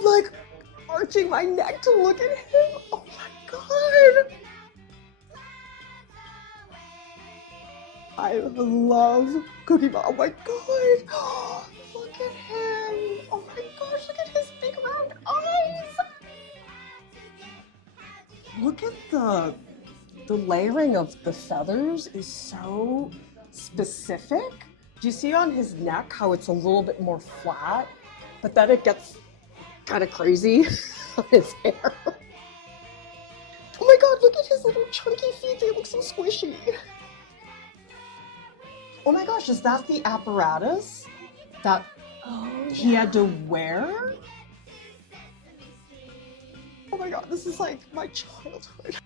I'm like arching my neck to look at him. Oh my god. I love Cookie Monster. Oh my god. Look at him. Oh my gosh, look at his big round eyes. Look at the layering of the feathers is so specific. Do you see on his neck how it's a little bit more flat, but then it gets kind of crazy on his hair? Oh my god, look at his little chunky feet. They look so squishy. Oh my gosh, is that the apparatus that he had to wear? Oh my god, this is like my childhood.